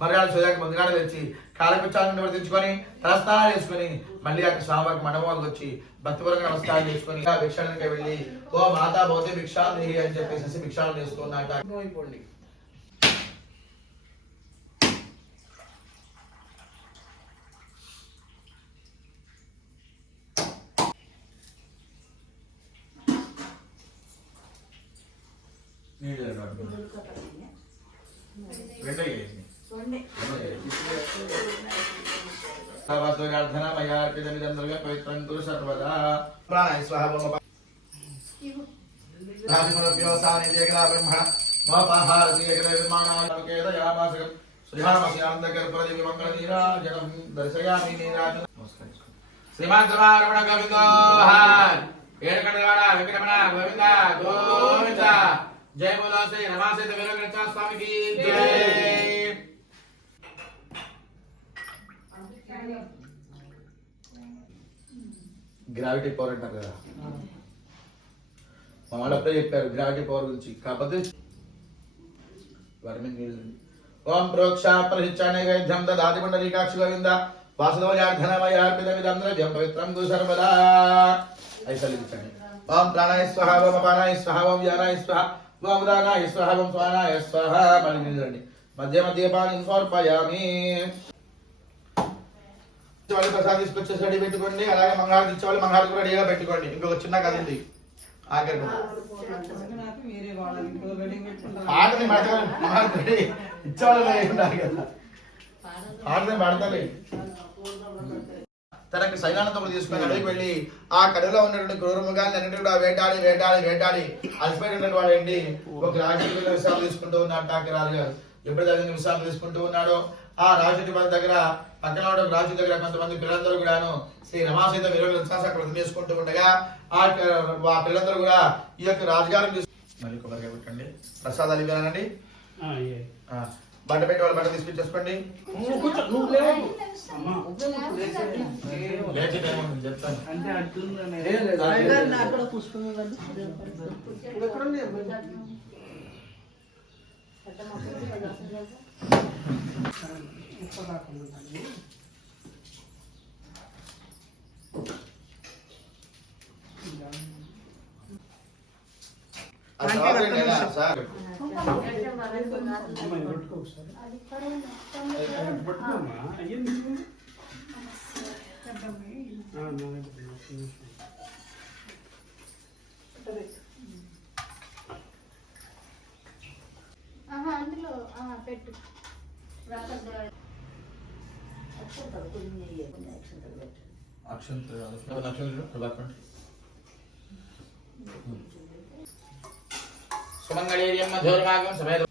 మర్యాద సోదాకి ముందుగానే తెచ్చి కాలకృత్యాలను నివర్తించుకొని తలస్నానాలు చేసుకుని మళ్ళీ అక్కడ స్వామివారికి మండపాలకు వచ్చి భక్తిపరంగా నమస్కారం చేసుకుని భిక్షానికి వెళ్ళి ఓ మాతా భౌతి భిక్షా దేహి అని చెప్పేసి భిక్షాలు చేసుకున్నాక శ్రీమాన్ రమణ గోవింద ఏడుకండవాడ వెంకటరమణ గోవింద గోవింద జై బోలో శ్రీ రమాసేత వీరభద్ర స్వామికి జై. గ్రావిటీ పవర్ అంటారు కదా, మా వాళ్ళు అప్పుడే చెప్పారు గ్రావిటీ పవర్ గురించి. కాకపోతే ఓం ప్రోక్ష ప్రహిచ్చానే వైద్యం దాది పుండరీకాక్షి గోవింద వాసుదేవయార్ధనమయార్పితమిదం పవిత్రం గు సర్వదా. ఐసా లిఖించండి. ఓం ప్రాణాయ స్వహ, ఓం అపానాయ స్వహ, ఓం వ్యానాయ స్వహ, ఓం ఉదానాయ స్వహ, ఓం స్వానాయ స్వహ. మళ్ళీ నిలదండి. మధ్య మధ్య పాని సమర్పయామి. వాళ్ళు ప్రసాదం తీసుకొచ్చేసి రెడీ పెట్టుకోండి. అలాగే మంగళారతి ఇచ్చేవాళ్ళు మంగళారతి కూడా రెడీగా పెట్టుకోండి. ఇంకొక చిన్న కథ ఉంది. ఆఖరి ఆటని మంగళారతి రెడీ ఇచ్చేవాళ్ళు ఉండాలి కదా, ఆటని పడతాయి. తనకి సైనానందములు తీసుకుని అడిగి వెళ్ళి ఆ కడులో ఉన్నటువంటి క్రూర మృగాన్ని అన్నింటి కూడా వేటాడి వేటాడి వేటాడి అలసిపోయినటువంటి వాడు ఏంటి ఒక రాజకీయ విషయాలు తీసుకుంటూ ఉన్నాడు. డాక్టర్ రాజుగారు ఎప్పుడు తగిన విషయాలు తీసుకుంటూ ఉన్నాడో ఆ రాజుటి దగ్గర పక్కన రాజు దగ్గర కొంతమంది పిల్లలందరూ కూడాను శ్రీ రమాసేత వ్రతం చేసుకుంటూ ఉండగా ఆ పిల్లలందరూ కూడా ఈ యొక్క రాజుగారిని మళ్ళీ కొబ్బరికాయ పెట్టండి. ప్రసాదాలు ఇవ్వాలండి. బట్ట పెట్టి వాళ్ళు బట్ట తీసుకొచ్చేసుకోండి. అందులో పెట్టు సుమంగళీర్యం మధుర్మాగం సమేత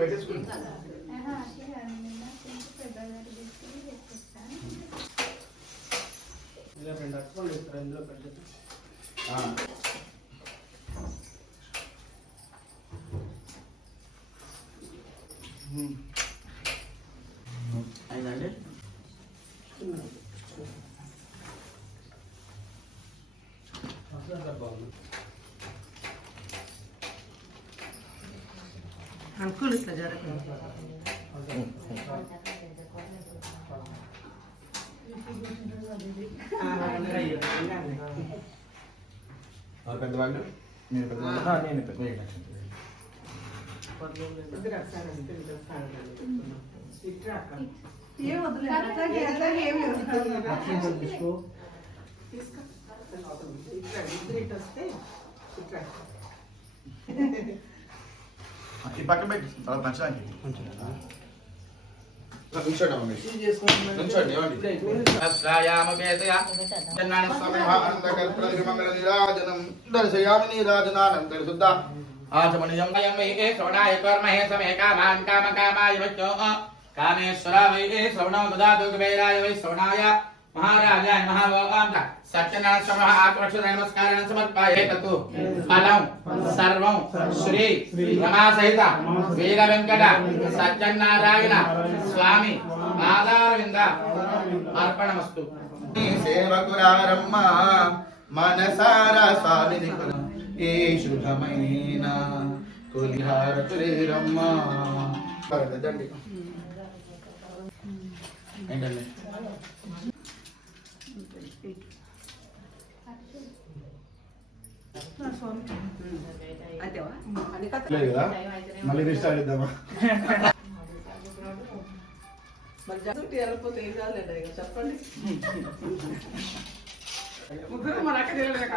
పెట్టేసుకోండి. అయిందండి. అంకుల్ ఇట్లా జరగదు. పెద్దవాళ్ళు నేను ఈ పక్కన పెట్టి నచ్చడానికి దర్శయామి నీరాజనానంతర శుద్ధ ఆచమనియం శ్రవణాయ కర్మహే సమే కామాన్ కామ కామాయ వచో కామేశ్వర వై శ్రవణో దదాతు కుబేరాయ వై శ్రవణాయ महाराजाय महाभोगांता सत्यनारायण समः आत्मरक्षण नमस्कारान् समर्पयामि तत्तु फलं सर्वं श्री रमा सहित वीर वेंकट सत्यनारायण स्वामी पादारविंद अर्पणमस्तु सेवकुरारम्मा मनसारा स्वामी ఏ శుభమైన కులిహారతులేరమ్మా దండి ఏంటండి లేదు కదా మళ్ళీ రిస్టార్ట్ ఇద్దామా చెప్పండి ముగ్గురు మన అక్క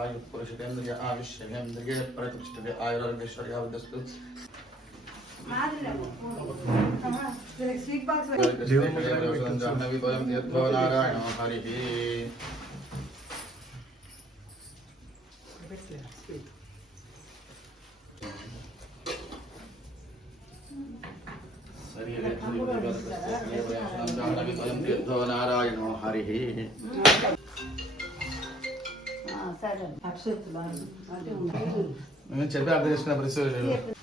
ఆయు పురుషేంద్రియ ఆవిష్యేంద్రియ ప్రతిష్ఠిత ఆయుర్వేశ్వర్యావదస్తు స్వీట్ బాక్స్ జాహ్నవి వయం తీర్థో నారాయణ హరి జాహ్నవి వయం తీర్థో నారాయణ హరి నేను చెప్పి అర్థం చేసుకున్న పరిస్థితి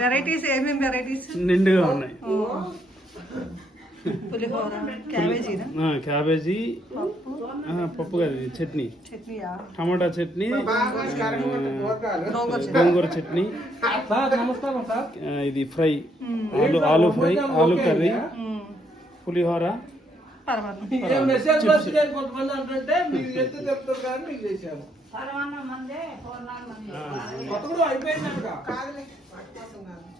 వెరైటీస్ ఏమేమి వెరైటీస్ నిండుగా ఉన్నాయి. పులిహోర క్యాబేజీనా క్యాబేజీ పప్పు పప్పు కాదు ఇది చట్నీ, చట్నీయా టమాటా చట్నీ, గోంగూర చట్నీ. గోంగూర చట్నీ, ఇది ఫ్రై, ఆలు ఫ్రై, ఆలు కర్రీ, పులిహోర, పరమాన్నం. పరమాన్నం మందే పూర్ణాన్నం మందే కాదులే వాటి కోసం కాదు.